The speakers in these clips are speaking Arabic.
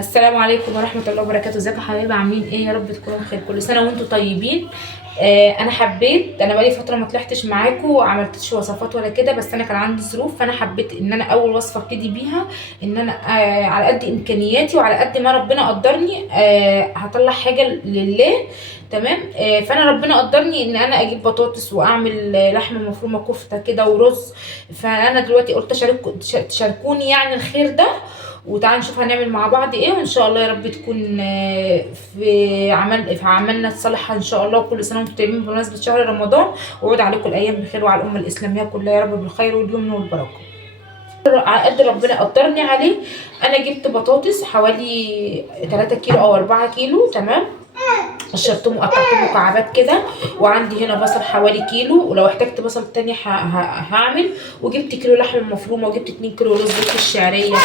السلام عليكم ورحمة الله وبركاته. ازيكم يا حبايبي؟ عاملين ايه؟ يا رب تكونوا بخير. كل سنة وانتم طيبين. انا حبيت، انا بقالي فترة ما طلعتش معاكم وعملتش وصفات ولا كده، بس انا كان عندي ظروف، فانا حبيت ان انا اول وصفة ابتدي بيها ان انا على قد امكانياتي وعلى قد ما ربنا قدرني هطلع حاجة لله. تمام. فانا ربنا قدرني ان انا اجيب بطاطس واعمل لحمه مفرومه كفته كده ورز. فانا دلوقتي قلت تشاركوني يعني الخير ده، وتعالوا نشوف هنعمل مع بعض ايه، وان شاء الله يا رب تكون في عملنا صالحه ان شاء الله. وكل سنه وانتم طيبين بمناسبه شهر رمضان، وعود عليكم الايام بخير وعلى الامه الاسلاميه كلها يا رب بالخير واليمن والبركه على قد ربنا قدرني عليه. انا جبت بطاطس حوالي 3 كيلو او 4 كيلو. تمام. قشرتهم وقطعتهم مكعبات كده. وعندي هنا بصل حوالي كيلو، ولو احتجت بصل تاني هعمل. وجبت كيلو لحمه مفرومه، وجبت 2 كيلو رز بالشعريه.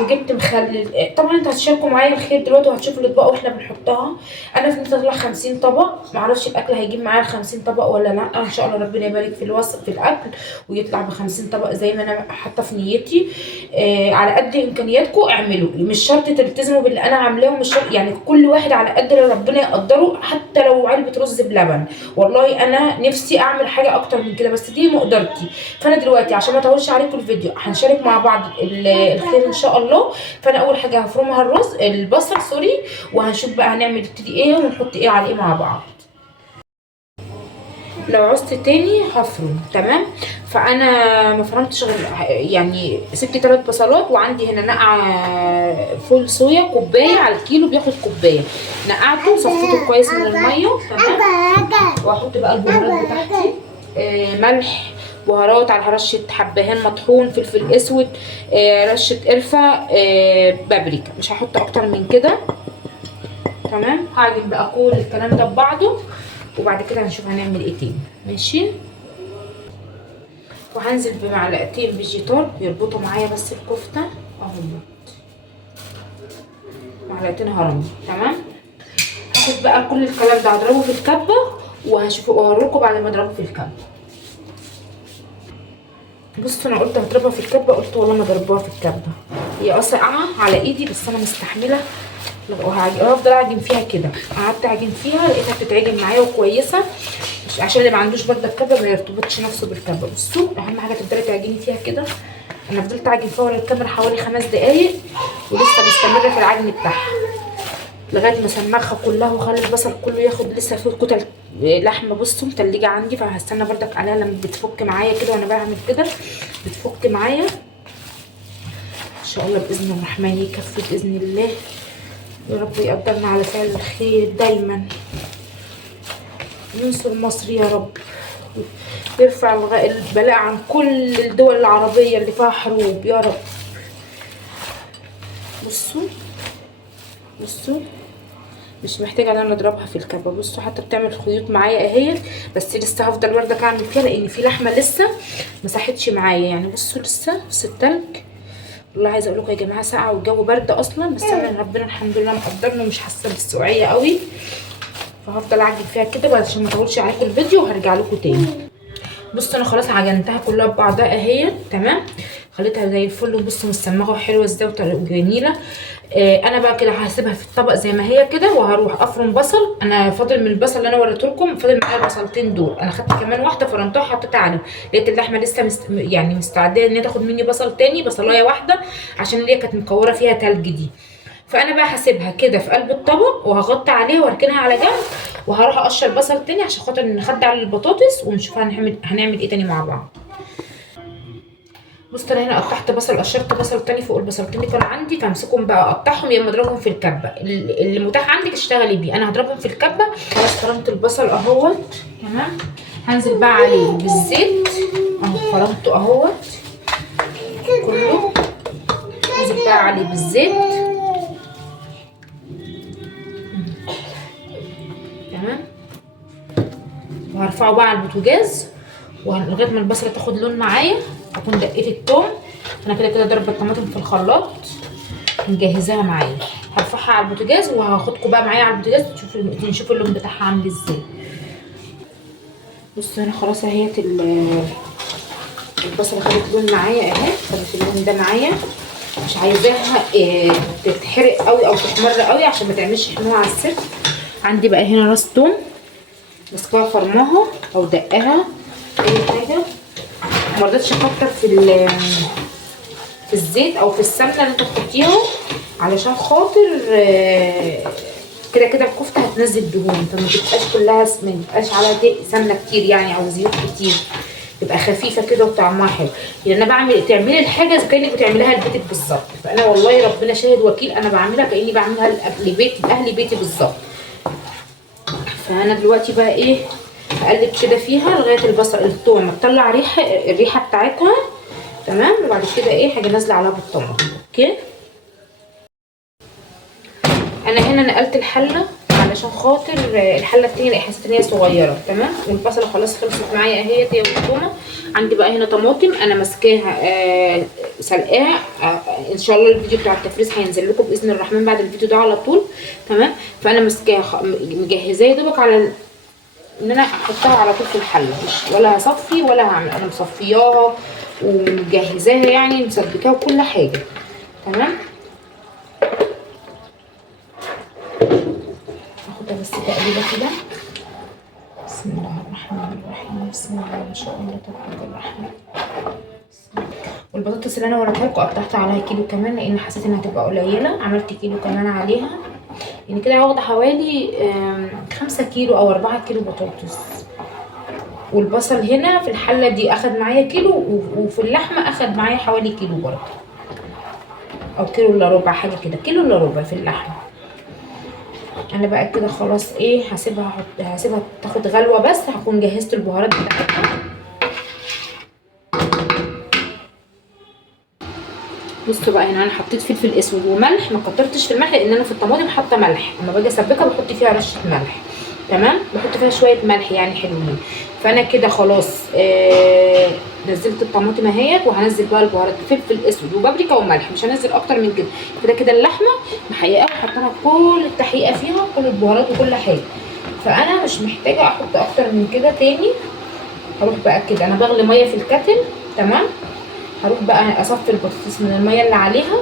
وجبت مخلل. طبعا انتوا هتشاركوا معايا الخير دلوقتي وهتشوفوا الاطباق واحنا بنحطها. انا في اطلع 50 طبق، معرفش الاكل هيجيب معايا ال 50 طبق ولا لا. ان شاء الله ربنا يبارك في الوصف في الاكل ويطلع ب 50 طبق زي ما انا حاطه في نيتي. على قد امكانياتكم اعملوا، مش شرط تلتزموا باللي انا عاملاه، مش شرط يعني، كل واحد على قد اللي ربنا يقدره. حتى لو علبه رز بلبن، والله انا نفسي اعمل حاجه اكتر من كده، بس دي مقدرتي. فانا دلوقتي عشان ما اطولش عليكم الفيديو هنشارك مع بعض الخير ان شاء الله. فانا اول حاجه هفرمها البصل سوري، وهنشوف بقى هنعمل نبتدي ايه ونحط ايه على ايه مع بعض. لو عوزت تاني هفرم. تمام. فانا ما فرمتش غير يعني سبت 3 بصلات، وعندي هنا نقع فول صويا كوبايه على الكيلو، بياخد كوبايه. نقعته صفيته كويس من الميه. تمام. واحط بقى البهارات بتاعتي. ملح، بهارات، على رشه حبهان مطحون، فلفل اسود، رشه قرفه، بابريكا. مش هحط اكتر من كده. تمام. هعجن بقى كل الكلام ده ببعضه، وبعد كده هنشوف هنعمل ايه تاني. ماشي. وهنزل بمعلقتين فيجيتار يربطوا معايا بس الكفته اهم، معلقتين هرم. تمام. هاخد بقى كل الكلام ده هضربه في الكبه، وهشوف اوريكم بعد ما اضربه في الكبه. بصوا انا قلت هضربها في الكبه، قلت والله ما ضربوها في الكبه، هي ساقعه على ايدي بس انا مستحمله. وهفضل اعجن فيها كده. قعدت اعجن فيها لقيتها بتتعجن معايا وكويسه، عشان اللي ما عندوش برده الكبه ما يرتبطش نفسه بالكبه. بصوا اهم حاجه تفضلي تعجني فيها كده. انا فضلت اعجن فيها ورا الكاميرا حوالي 5 دقايق، ولسه مستمره في العجن بتاعها لغايه ما سمخها كلها وخلي البصل كله ياخد لسه فيه كتل لحمه. بصوا متلجه عندي، فهستنى بردك عليها لما بتفك معايا كده وانا بعمل كده، بتفك معايا ان شاء الله باذن الرحمن. يكفي باذن الله، يا رب يقدرنا على فعل الخير دايما، ينصر مصر يا رب، يرفع البلاء عن كل الدول العربية اللي فيها حروب يا رب. بصوا بصوا مش محتاجه ان انا اضربها في الكبه. بصوا حتى بتعمل خيوط معايا اهي، بس لسه هفضل برضك اعمل فيها لان في لحمه لسه ما ساحتش معايا يعني. بصوا لسه بس التلج، والله عايزه اقول لكم يا جماعه ساقعه والجو برد اصلا، بس انا ربنا الحمد لله مقدرنا ومش حاسه بالسقوعيه قوي. فهفضل اعجن فيها كده بس عشان ما اطولش عليكم الفيديو، وهرجع لكم تاني. بصوا انا خلاص عجنتها كلها ببعضها اهي. تمام. خليتها زي الفل. وبصوا مسمغه وحلوه ازاي وجميله. انا بقى كده هسيبها في الطبق زي ما هي كده، وهروح افرم بصل. انا فاضل من البصل اللي انا وريته لكم فاضل معايا البصلتين دول، انا خدت كمان واحده فرمتها وحطيتها عليهم. لقيت اللحمه لسه يعني مستعده ان هي تاخد مني بصل تاني، بصلايه واحده، عشان اللي هي كانت مكوره فيها تلج دي. فانا بقى هسيبها كده في قلب الطبق وهغطي عليه واركنها على جنب، وهروح اقشر بصل تاني عشان خاطر نخدع على البطاطس ونشوف هنعمل ايه تاني مع بعض. بصوا انا هنا قطعت بصل، قشرت بصل تاني فوق البصلتين اللي كانوا عندي، فامسكهم بقى اقطعهم يا اما اضربهم في الكبه، اللي متاح عندك اشتغلي بيه. انا هضربهم في الكبه. خلاص فرمت البصل اهوت. تمام. هنزل بقى عليه بالزيت اهو، فرمته اهوت كله. هنزل بقى عليه بالزيت. تمام. وهرفعه بقى على البوتاجاز لغايه ما البصله تاخد لون معايا. اكون دقيت الثوم، انا كده كده ضربه الطماطم في الخلاط مجهزاها معايا. هرفعها على البوتاجاز وهاخدكم بقى معايا على البوتاجاز نشوف اللون بتاعها عامل ازاي. بصوا هنا خلاص اهيت البصله خدت لون معايا اهي، خدت اللون ده معايا. مش عايزاها تتحرق قوي او تحمر قوي عشان ما تعملش حموضه على السلق. عندي بقى هنا راس توم مسكها فرماها او دقها اي حاجه. ما رضيتش اكتر في الزيت او في السمنه اللي انت تحطيها علشان خاطر كده كده الكفته هتنزل دهون، فما تبقاش كلها ما تبقاش على سمنه كتير يعني او زيوت كتير، تبقى خفيفه كده وطعمها حلو. يعني انا تعملي الحاجه زي كانك بتعمليها لبيتك بالظبط، فانا والله ربنا شاهد وكيل انا بعملها كاني بعملها لاهل بيتي بالظبط. فانا دلوقتي بقى ايه اقلب كده فيها لغايه البصل الثوم تطلع الريحه بتاعتها تمام. وبعد كده ايه حاجه نازله عليها بالطماطم. اوكي انا هنا نقلت الحله علشان خاطر الحله التانيه حسيت ان هي صغيره تمام. والبصله خلاص خلصت معايا اهي هي والثومه. عندي بقى هنا طماطم انا ماسكاها سلقاها. ان شاء الله الفيديو بتاع التفريز هينزل لكم باذن الرحمن بعد الفيديو ده على طول تمام. فانا ماسكاها مجهزاه يا دوبك على ان انا احطها على طول في الحله، مش ولا هصفي ولا هعمل، انا مصفياها ومجهزاها يعني مسبكاها وكل حاجه تمام. هاخدها بس تقليبه كده. بسم الله الرحمن الرحيم. بسم الله ما شاء الله تبارك الرحمن. والبطاطس اللي انا وريتها لكم قطعت عليها كيلو كمان لان حسيت انها هتبقى قليله، عملت كيلو كمان عليها يعني كده واخده حوالي 5 كيلو او 4 كيلو بطاطس. والبصل هنا في الحله دي اخد معايا كيلو، وفي اللحمه اخد معايا حوالي كيلو برضه او كيلو الا ربع حاجه كده، كيلو الا ربع في اللحمه. انا بقى كده خلاص ايه هسيبها تاخد غلوه بس هكون جهزت البهارات بتاعتها. بصوا بقى هنا انا حطيت فلفل اسود وملح، ما كترتش في الملح لان انا في الطماطم حاطه ملح، لما باجي اسبكها بحط فيها رشه ملح تمام، بحط فيها شويه ملح يعني حلوين. فانا كده خلاص نزلت الطماطم اهيت، وهنزل بقى البهارات فلفل اسود وبابريكا وملح، مش هنزل اكتر من كده. كده كده اللحمه محيقه وحاطه كل التحقيقه فيها كل البهارات وكل حاجه، فانا مش محتاجه احط اكتر من كده تاني. هروح بقى كده انا بغلي ميه في الكتل تمام. هروح بقى اصفي البطاطس من الميه اللي عليها.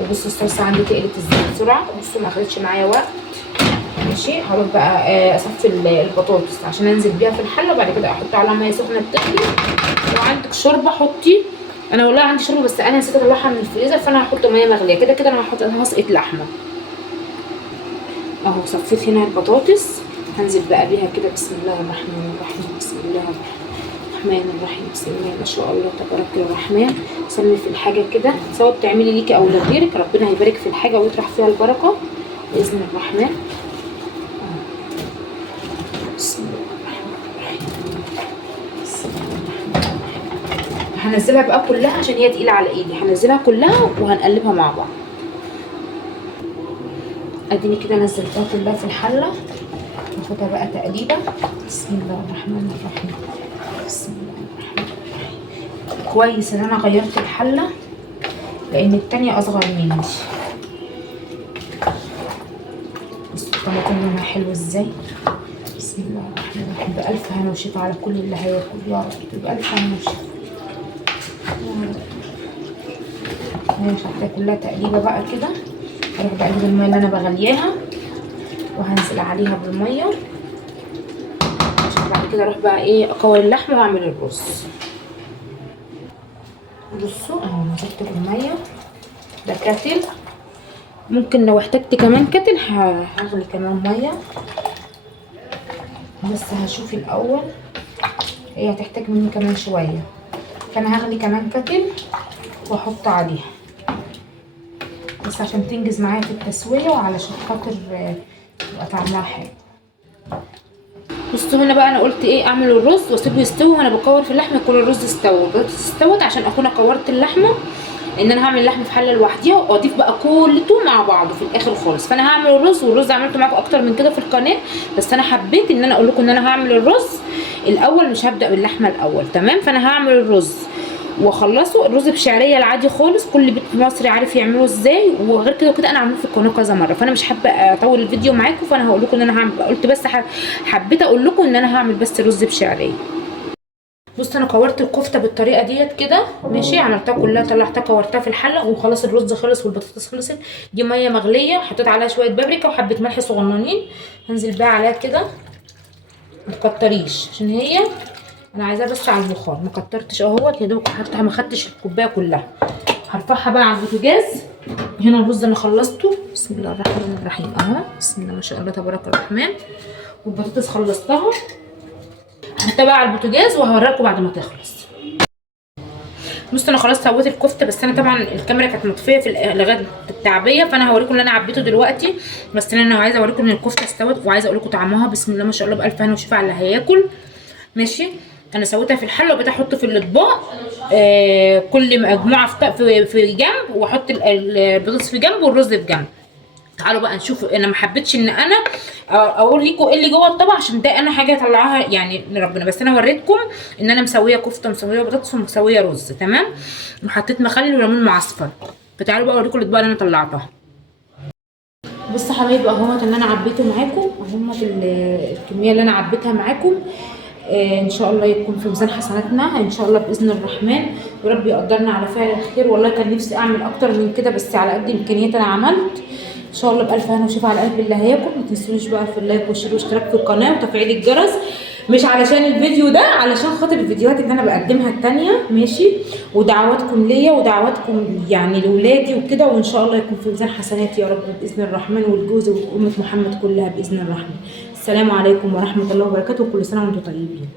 وبصوا الصلصه عندي تقلت ازاي بسرعه، بصوا ما اخدتش معايا وقت ماشي. هروح بقى اصفي البطاطس عشان انزل بيها في الحله، وبعد كده احطها على ميه سخنه بتغلي. لو عندك شوربه حطي، انا والله عندي شوربه بس انا نسيت اطلعها من الفريزر، فانا هحط ميه مغليه. كده كده انا هحط هسقط لحمه اهو. صفيت هنا البطاطس، هنزل بقى بيها كده. بسم الله الرحمن الرحيم. بسم الله الرحمن الرحيم. بسم الله ما شاء الله تبارك الرحمن. سمي في الحاجه كده سواء بتعملي ليكي او لغيرك، ربنا هيبارك في الحاجه ويطرح فيها البركه باذن الرحمن. بسم الله الرحمن الرحيم. بسم الله الرحمن الرحيم. هنزلها بقى كلها عشان هي تقيله على ايدي، هنزلها كلها وهنقلبها مع بعض. اديني كده نزلتها كلها في الحله، ناخدها بقى تقليبه. بسم الله الرحمن الرحيم. بسم الله الرحمن الرحيم. كويس ان انا غيرت الحله لان التانية اصغر مني. بصوا الطماطم لونها حلو ازاي. بسم الله الرحمن الرحيم. بألف هنا وشفا على كل اللي هياكل يا رب، بألف هنا وشفا يا رب. ماشي هحطها كلها تقليبه بقى كده. هروح بقى اجيب الميه اللي انا بغلياها وهنزل عليها بالميه عشان بعد كده اروح بقى ايه اكور اللحمه واعمل الرز. بصوا اهو نزلت بالميه، ده كاتل. ممكن لو احتجت كمان كاتل هغلي كمان ميه، بس هشوف الاول هي هتحتاج مني كمان شويه، فانا هغلي كمان كاتل واحط عليها بس عشان تنجز معايا في التسويه وعلشان خاطر يبقى طعمها حلو. بصوا هنا بقى انا قلت ايه اعمل الرز واسيبه يستوي وانا بكور في اللحمه يكون الرز استوى والبطاطس استوت عشان اكون كورت اللحمه، ان انا هعمل اللحمه في حله لوحديها واضيف بقى كلته مع بعضه في الاخر خالص. فانا هعمل الرز، والرز عملته معاكم اكتر من كده في القناه، بس انا حبيت ان انا اقول لكم ان انا هعمل الرز الاول، مش هبدا باللحمه الاول تمام. فانا هعمل الرز واخلصه. الرز بشعريه العادي خالص، كل بيت مصري عارف يعمله ازاي، وغير كده وكده انا عامله في القناه كذا مره، فانا مش حابه اطول الفيديو معاكم. فانا هقول لكم ان انا هعمل، قلت بس حبيت اقول لكم ان انا هعمل بس رز بشعريه. بص انا كورت الكفته بالطريقه ديت كده ماشي، عملتها كلها طلعتها كورتها في الحله وخلاص. الرز خلص والبطاطس خلصت. دي ميه مغليه حطيت عليها شويه بابريكا وحبه ملح صغننين، هنزل بيها عليها كده. ما تكتريش عشان هي انا عايزاها بس على البخار، ما كترتش اهوت يا دوب، حتى ما خدتش الكوبايه كلها. هرفعها بقى على البوتاجاز. هنا الرز انا خلصته، بسم الله الرحمن الرحيم اهو، بسم الله ما شاء الله تبارك الرحمن. والبطاطس خلصتها، هحطها بقى على البوتاجاز وهوريكم بعد ما تخلص. بصوا انا خلاص سويت الكفته، بس انا طبعا الكاميرا كانت مطفيه في لغايه التعبيه، فانا هوريكم اللي انا عبيته دلوقتي. بس انا عايزه اوريكم ان الكفته استوت، وعايزه اقول لكم طعمها بسم الله ما شاء الله بالف هنا وشفا على اللي هياكل. ماشي، انا سويتها في الحله وبقيت احط في الاطباق. كل مجموعه في جنب، واحط البطاطس في جنب والرز في جنب. تعالوا بقى نشوف. انا ما حبيتش ان انا اقول لكم ايه اللي جوه الطبق، عشان ده انا حاجه اطلعها يعني لربنا، بس انا وريتكم ان انا مسويه كفته مسويه بطاطس ومسويه رز تمام، وحطيت مخلل وليمون معصفر. فتعالوا بقى اوريكم الاطباق اللي انا طلعتها. بصوا يا حبايبي اهوت اللي انا عبيته معاكم، اهوت الكميه اللي انا عبيتها معاكم. ان شاء الله يكون في ميزان حسناتنا ان شاء الله باذن الرحمن، ورب يقدرنا على فعل الخير. والله كان نفسي اعمل اكتر من كده، بس على قد امكانياتي انا عملت. ان شاء الله بالف هنا وشوف على قلب اللي هياكل. ما تنسونيش بقى في اللايك والشير والاشتراك في القناه وتفعيل الجرس، مش علشان الفيديو ده، علشان خاطر الفيديوهات اللي انا بقدمها التانية ماشي. ودعواتكم ليا ودعواتكم يعني لاولادي وكده، وان شاء الله يكون في ميزان حسناتي يا رب باذن الرحمن، والجوز وامه محمد كلها باذن الرحمن. السلام عليكم ورحمه الله وبركاته، وكل سنه وانتم طيبين.